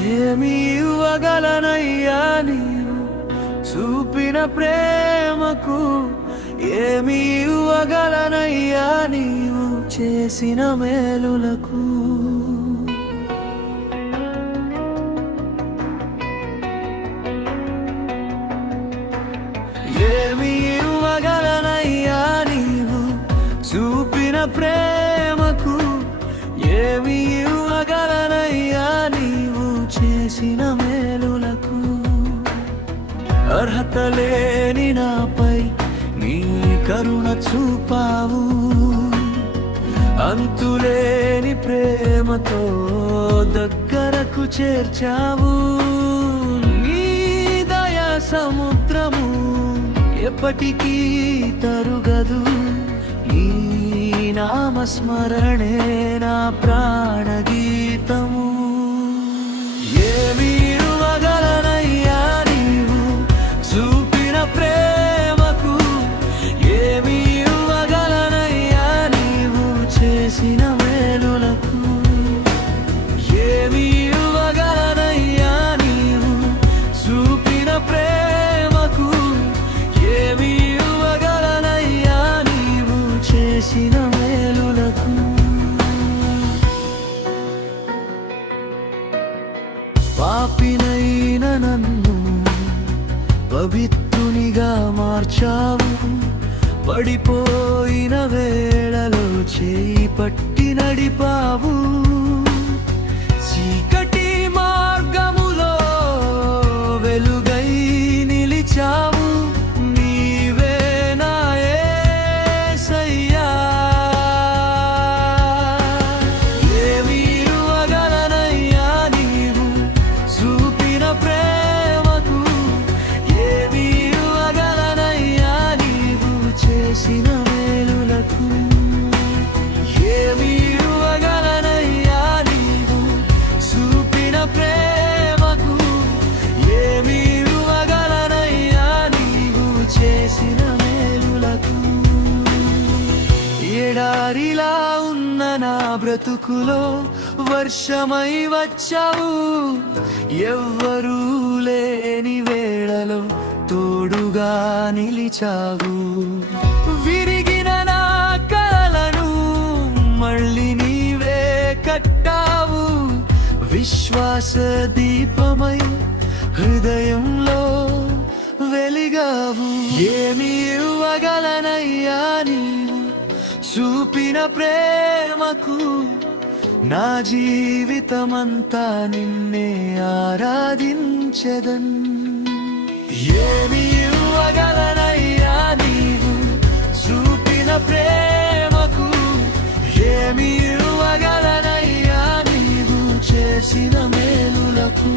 ఏమి ఇవ్వగలనయ్యా నీవు చూపిన ప్రేమకు, ఏమి ఇవ్వగలనయ్యా నీవు చేసిన మేలులకు. ఏమి ఇవ్వగలనయ్యా నీవు చూపిన ప్రేమకు, ఏమి ఇవ్వగలనయ్యా నీవు చేసిన మేలులకు. అర్హత లేని నాపై నీ కరుణ చూపావు, అంతులేని ప్రేమతో దగ్గరకు చేర్చావు. నీ దయా సముద్రము ఎప్పటికీ తరుగదు, నీ నామస్మరణే నా ప్రాణగీతము. ఏమి ఇవ్వగలనయ్యా నీవు చూపిన ప్రేమకు, ఏమి ఇవ్వగలనయ్యా నీవు చేసిన మేలులకు. ఏమి ఇవ్వగలనయ్యా నీవు చూపిన ప్రేమకు, ఏమి ఇవ్వగలనయ్యా నీవు చేసిన మేలులకు. పాపినైన నన్ను పవిత్రునిగా మార్చావు, పడిపోయిన వేళలో చేయి పట్టి నడిపావు. చీకటి మార్గములో వెలుగై నిలిచావు, నీవే నా యేసయ్యా. ఏమి ఇవ్వగలనయ్యా నీవు చూపిన ప్రేమకు, ఏమి ఇవ్వగలనయ్యా నీవు చేసిన మేలులకు. ఏమి ఇవ్వగలనయ్యా నీవు చూపిన ప్రేమకు, ఏమి ఇవ్వగలనయ్యా నీవు చేసిన మేలులకు. ఎడారిలా ఉన్న నా బ్రతుకులో వర్షమై వచ్చావు, ఎవ్వరూ లేని వేళలో తోడుగా నిలిచావు. విరిగిన నా కలలను మళ్ళీ నీవే కట్టావు, విశ్వాస దీపమై హృదయంలో వెలిగావు. ఏమి ఇవ్వగలనయ్యా నీవు చూపిన ప్రేమకు, నా జీవితమంతా నిన్నే ఆరాధించెదన్. ఏమి ఇవ్వగలనయ్యా నీవు చూపిన ప్రేమకు, ఏమి ఇవ్వగలనయ్యా నీవు చేసిన మేలులకు.